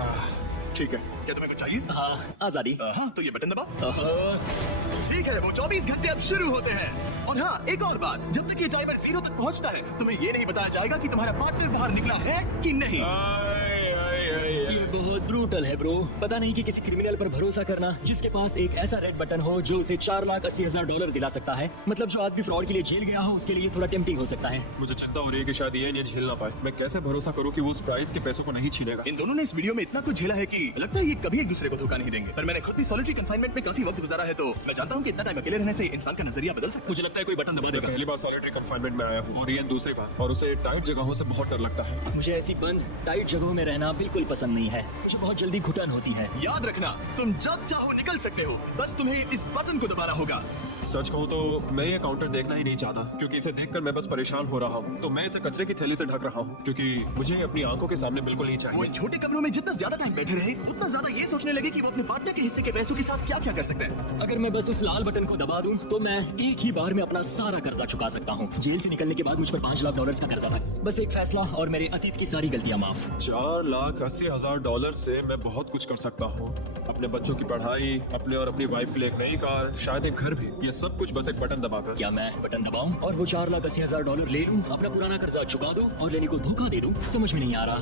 ठीक है। क्या तुम्हें कुछ चाहिए? हाँ, आजादी। हाँ, तो ये बटन दबाओ। आहा, ठीक है, वो 24 घंटे अब शुरू होते हैं। और हाँ, एक और बात, जब तक ये टाइमर 0 तक पहुंचता है तुम्हें ये नहीं बताया जाएगा कि तुम्हारा पार्टनर बाहर निकला है कि नहीं। ये बहुत ब्रूटल है ब्रो। पता नहीं कि किसी क्रिमिनल पर भरोसा करना जिसके पास एक ऐसा रेड बटन हो जो उसे $4,80,000 दिला सकता है। मतलब जो आदमी फ्रॉड के लिए जेल गया हो उसके लिए थोड़ा टेम्पटिंग हो सकता है। मुझे चिंता हो रही है कि शायद ये नहीं झेल ना पाए। मैं कैसे भरोसा करूं कि वो उस प्राइस के पैसों को नहीं छीनेगा। इन दोनों ने इस वीडियो में इतना कुछ झेला है कि लगता है ये कभी एक दूसरे को धोखा नहीं देंगे। पर मैंने खुद भी सॉलिटरी कंफाइनमेंट में काफी वक्त गुजारा है, तो मैं जानता हूँ कि इतना टाइम अकेले रहने से इंसान का नजरिया बदल सकता है। मुझे लगता है कोई बटन दबा मैं देगा। पहली बार सॉलिटरी कंफाइनमेंट में आया हूँ और ये दूसरी बार, और उसे टाइट जगहों से बहुत डर लगता है। मुझे ऐसी बंद टाइट जगहों में रहना बिल्कुल पसंद नहीं है। मुझे बहुत जल्दी घुटन होती है। याद रखना, तुम जब चाहो निकल सकते हो, बस तुम्हें इस बटन को दबाना होगा। सच कहूँ तो मैं ये काउंटर देखना ही नहीं चाहता, क्योंकि इसे देखकर मैं बस परेशान हो रहा हूँ। तो मैं इसे कचरे की थैली से ढक रहा हूँ, क्योंकि मुझे अपनी आंखों के सामने बिल्कुल नहीं वो चाहिए। इन छोटे कमरों में जितना ज्यादा टाइम बैठे रहे उतना ज्यादा ये सोचने लगे कि वो अपने पार्टनर के हिस्से के पैसों के साथ क्या क्या कर सकते हैं। अगर मैं बस उस लाल बटन को दबा दूं, तो मैं एक ही बार में अपना सारा कर्जा चुका सकता हूँ। जेल से निकलने के बाद मुझ पर $5,00,000 का कर्जा था। बस एक फैसला और मेरे अतीत की सारी गलतियां माफ। $4,80,000 से मैं बहुत कुछ कर सकता हूँ। अपने बच्चों की पढ़ाई, अपने और अपनी वाइफ के लिए एक नई कार, शायद एक घर भी। ये सब कुछ बस एक बटन दबाकर। क्या मैं बटन दबाऊं और वो $4,80,000 ले लूं, अपना पुराना कर्जा चुका दूं और लेनी को धोखा दे दूं? समझ में नहीं आ रहा।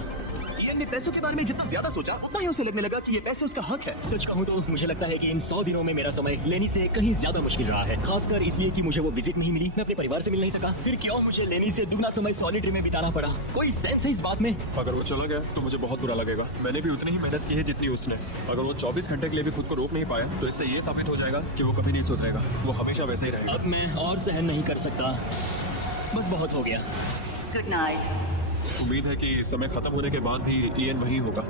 इयन ने पैसों के बारे में जितना ज्यादा सोचा उतना ही उसे लगने लगा कि ये पैसे उसका हक है। सच कहूं तो मुझे लगता है कि इन 100 दिनों में मेरा समय लेनी से कहीं ज्यादा मुश्किल रहा है, खासकर इसलिए कि मुझे वो विजिट नहीं मिली, मैं अपने परिवार से मिल नहीं सका। फिर क्यों मुझे लेनी से दुगना समय सॉलिटरी में बिताना पड़ा? कोई सेंस है इस बात में? अगर वो चला गया तो मुझे बहुत बुरा लगेगा। मैंने भी उतनी ही मेहनत की है जितनी उसने। अगर वो 24 घंटे के लिए भी खुद को रोक नहीं पाया तो इससे ये साबित हो जाएगा कि वो कभी नहीं सुधरेगा। वो हमेशा वैसे ही रहेगा। अब मैं और सहन नहीं कर सकता। बस बहुत हो गया। Good night. उम्मीद है कि समय खत्म होने के बाद भी इयन वही होगा।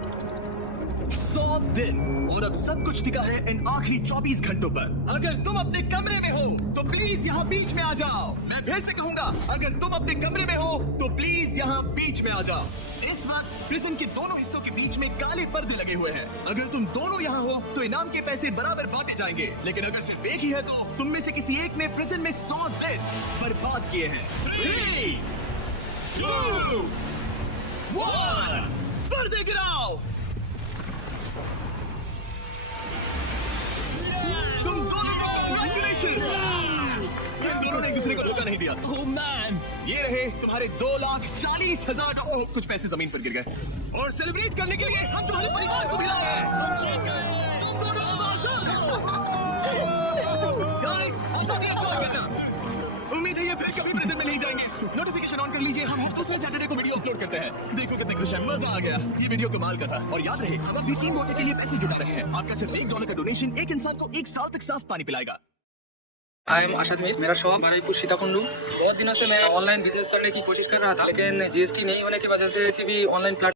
100 दिन और अब सब कुछ टिका है इन आखिरी 24 घंटों पर। अगर तुम अपने कमरे में हो तो प्लीज यहाँ बीच में आ जाओ। मैं फिर से कहूंगा, अगर तुम अपने कमरे में हो तो प्लीज यहाँ बीच में आ जाओ। इस वक्त प्रिजन के दोनों हिस्सों के बीच में काले पर्दे लगे हुए हैं। अगर तुम दोनों यहाँ हो तो इनाम के पैसे बराबर बांटे जाएंगे, लेकिन अगर सिर्फ एक ही है तो तुम में से किसी एक ने प्रिजन में 100 दिन बर्बाद किए हैं। 3, 2, 1, पर्दे गिराओ। तुम दोनों को congratulations! इन दोनों ने एक दूसरे को धोखा नहीं दिया। Oh man! ये रहे तुम्हारे $2,40,000। कुछ पैसे जमीन पर गिर गए और सेलिब्रेट करने के लिए हम तुम्हारे परिवार को भी लाए हैं। तुम दोनों अब आजाद हो। Guys, आजादी enjoy करना। उम्मीद है ये फिर कभी प्रेजेंट में नहीं जाएंगे। नोटिफिकेशन ऑन कर लीजिए, हम हर दूसरे सैटरडे को वीडियो अपलोड करते हैं। देखो कितने खुश हैं, मजा आ गया। ये वीडियो कमाल का था। और याद रहे, हम अब भी टीम वोटर के लिए पैसे जुटा रहे हैं। आपका सिर्फ $1 का डोनेशन एक इंसान को 1 साल तक साफ पानी पिलाएगा। I am Ashad Mir. मेरा शॉप बारुईपुर सीताकुंडू। बहुत दिनों से मैं ऑनलाइन बिजनेस करने की कोशिश कर रहा था, लेकिन जीएसटी नहीं होने की वजह से किसी भी ऑनलाइन प्लेटफॉर्म